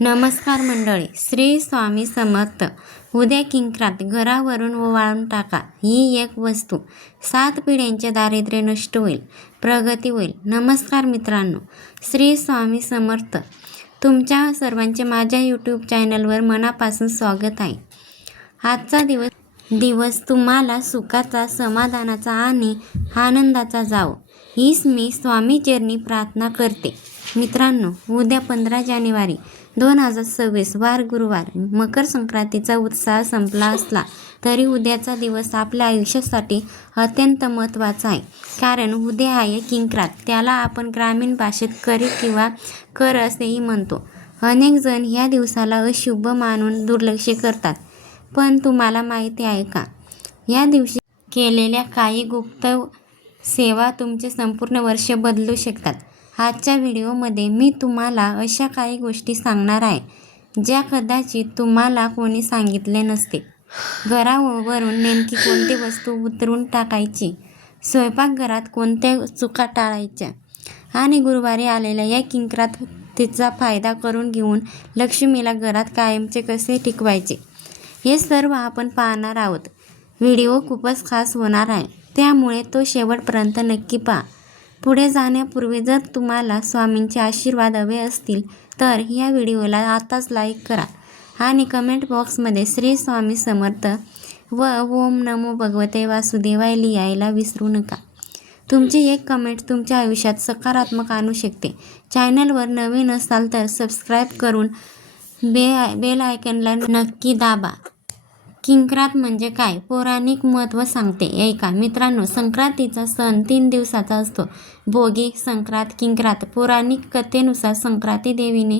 नमस्कार मंडळी, श्री स्वामी समर्थ. उद्या किंक्रात घरावरून ओवाळून टाका. ही एक वस्तू 7 पिढ्यांचे दारिद्र्य नष्ट होईल, प्रगती होईल. नमस्कार मित्रांनो, श्री स्वामी समर्थ. तुमच्या सर्वांचे माझ्या यूट्यूब चॅनलवर मनापासून स्वागत आहे. आजचा दिवस तुम्हाला सुखाचा, समाधानाचा आणि आनंदाचा जावो, हीच मी स्वामी चरणी प्रार्थना करते. मित्रांनो, उद्या 15 जानेवारी 2026 वार गुरुवार. मकर संक्रांतीचा उत्साह संपला असला तरी उद्याचा दिवस आपल्या आयुष्यासाठी अत्यंत महत्त्वाचा आहे. कारण उद्या आहे किंक्रात. त्याला आपण ग्रामीण भाषेत करी किंवा कर असेही म्हणतो. अनेक जण या दिवसाला अशुभ मानून दुर्लक्ष करतात. पण तुम्हाला माहिती आहे का, या दिवशी केलेल्या काही गुप्त सेवा तुमचे संपूर्ण वर्ष बदलू शकतात. आजच्या व्हिडिओमध्ये मी तुम्हाला अशा काही गोष्टी सांगणार आहे ज्या कदाचित तुम्हाला कोणी सांगितले नसते. घरावरून नेमकी कोणती वस्तू उतरून टाकायची, स्वयंपाकघरात कोणत्या चुका टाळायच्या आणि गुरुवारी आलेल्या या किंक्रातीचा फायदा करून घेऊन लक्ष्मीला घरात कायमचे कसे टिकवायचे, हे सर्व आपण पाहणार आहोत. व्हिडिओ खूपच खास होणार आहे, त्यामुळे तो शेवटपर्यंत नक्की पहा. पुढे जाण्यापूर्वी जर तुम्हाला स्वामींचे आशीर्वाद हवे असतील तर या व्हिडिओला आताच लाईक करा आणि कमेंट बॉक्समध्ये श्री स्वामी समर्थ व ओम नमो भगवते वासुदेवाय लिहायला विसरू नका. तुमची एक कमेंट तुमच्या आयुष्यात सकारात्मक आणू शकते. चॅनलवर नवीन असाल तर सबस्क्राईब करून बेल आयकॉनला नक्की दाबा. किंक्रात म्हणजे काय, पौराणिक महत्त्व सांगते ऐका. मित्रांनो, संक्रांतीचा सण 3 दिवसाचा असतो. भोगी, संक्रांत, किंक्रात. पौराणिक कथेनुसार संक्रांती देवीने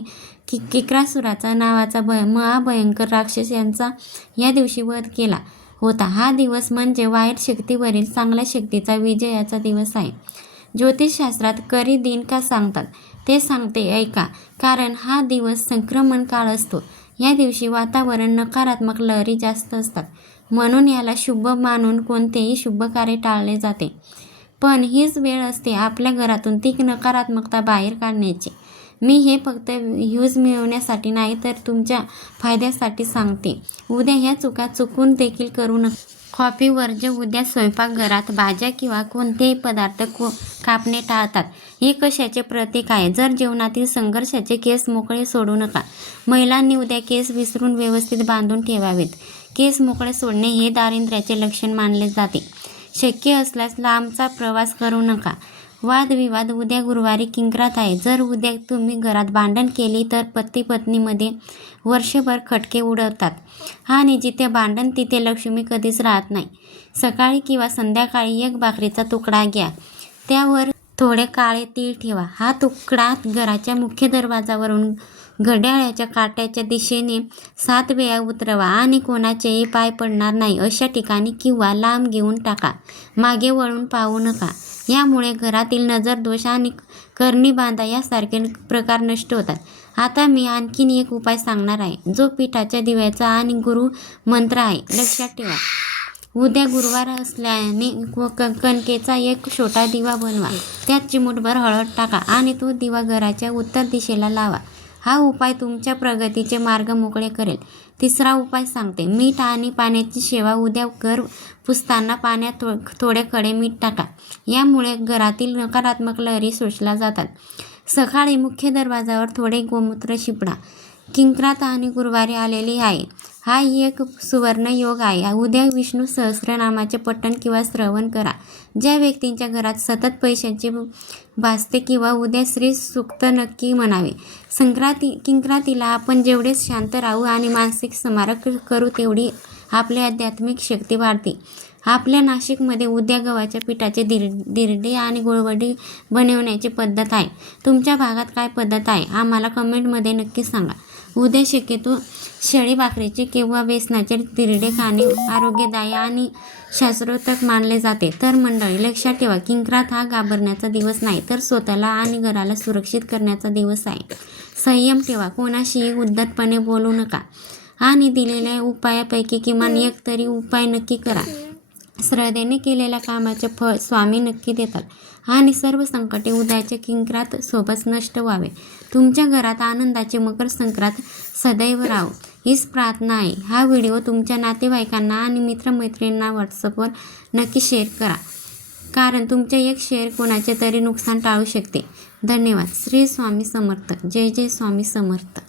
किक्रासुराचा नावाचा महाभयंकर राक्षस यांचा या दिवशी वध केला होता. हा दिवस म्हणजे वाईट शक्तीवरील चांगल्या शक्तीचा विजयाचा दिवस आहे. ज्योतिषशास्त्रात करी दिन का सांगतात ते सांगते ऐका. कारण हा दिवस संक्रमण काळ असतो. या दिवशी वातावरण नकारात्मक लहरी जास्त असतात, म्हणून याला शुभ मानून कोणतेही शुभ कार्य टाळले जाते. पण हीच वेळ असते आपल्या घरातून ती नकारात्मकता बाहेर काढण्याची. मी हे फक्त व्ह्यूज मिळवण्यासाठी नाही तर तुमच्या फायद्यासाठी सांगते. उद्या ह्या चुका चुकून देखील करू नका. कॉफी वर्ज्य. उद्या स्वयंपाकघरात भाज्या किंवा कोणतेही पदार्थ कापणे टाळतात. हे कशाचे प्रतीक आहे? जर जीवनातील संघर्षाचे केस मोकळे सोडू नका. महिलांनी उद्या केस विसरून व्यवस्थित बांधून ठेवावेत. केस मोकळे सोडणे हे दारिद्र्याचे लक्षण मानले जाते. शक्य असल्यास लांबचा प्रवास करू नका. वादविवाद. उद्या गुरुवारी किंक्रात आहे. जर उद्या तुम्ही घरात भांडण केली तर पती पत्नीमध्ये वर्षभर खटके उडवतात आणि जिथे भांडण तिथे लक्ष्मी कधीच राहत नाही. सकाळी किंवा संध्याकाळी एक भाकरीचा तुकडा घ्या, त्यावर थोडे काळे तीळ ठेवा. हा तुकडा घराच्या मुख्य दरवाजावरून घड्याळाच्या काट्याच्या दिशेने 7 वेळा उतरवा आणि कोणाचेही पाय पडणार नाही अशा ठिकाणी किंवा लांब घेऊन टाका. मागे वळून पाहू नका. यामुळे घरातील नजरदोष आणि करणी बांधा यासारखे प्रकार नष्ट होतात. आता मी आणखीन एक उपाय सांगणार आहे, जो पिठाच्या दिव्याचा आणि गुरु मंत्र आहे. लक्षात ठेवा, उद्या गुरुवार असल्याने कणकेचा एक छोटा दिवा बनवा. त्यात चिमूटभर हळद टाका आणि तो दिवा घराच्या उत्तर दिशेला लावा. हा उपाय तुमच्या प्रगतीचे मार्ग मोकळे करेल. तिसरा उपाय सांगते, मीठ आणि पाण्याची सेवा. उद्या घर पुसताना पाण्यात थोडे खडे मीठ टाका. यामुळे घरातील नकारात्मक लहरी शोषल्या जातात. सकाळी मुख्य दरवाजावर थोडे गोमूत्र शिपडा. किंक्रात आणि गुरुवारी आलेली आहे. हा एक सुवर्ण योग आहे. उद्या विष्णू सहस्रनामाचे पठण किंवा श्रवण करा. ज्या व्यक्तींच्या घरात सतत पैशांची भासते किंवा उद्या श्री सूक्त नक्की म्हणावे. किंक्रातीला आपण जेवढे शांत राहू आणि मानसिक स्मारक करू तेवढी आपली आध्यात्मिक शक्ती वाढते. आपल्या नाशिकमध्ये उद्या गव्हाच्या पिठाचे धिरडे आणि गुळवडी बनवण्याची पद्धत आहे. तुमच्या भागात काय पद्धत आहे आम्हाला कमेंटमध्ये नक्की सांगा. उद्या शक्यतो शेळी भाकरीचे किंवा बेसनाचे धिरडे खाणे आरोग्यदायी आणि शास्त्रोक्त मानले जाते. तर मंडळी, लक्षात ठेवा, किंक्रात हा घाबरण्याचा दिवस नाही तर स्वतःला आणि घराला सुरक्षित करण्याचा दिवस आहे. संयम ठेवा, कोणाशीही उद्धटपणे बोलू नका आणि दिलेल्या उपायापैकी किमान एक तरी उपाय नक्की करा. श्रद्धेने केलेल्या कामाचे फळ स्वामी नक्की देतात आणि सर्व संकटे उद्याच्या किंक्रात सोबत नष्ट व्हावे. तुमच्या घरात आनंदाची मकर संक्रांत सदैव राहो हीच प्रार्थना आहे. हा व्हिडिओ तुमच्या नातेवाईकांना आणि मित्रमैत्रिणींना व्हॉट्सअपवर नक्की शेअर करा, कारण तुमचे एक शेअर कोणाचे तरी नुकसान टाळू शकते. धन्यवाद. श्री स्वामी समर्थ. जय जय स्वामी समर्थ.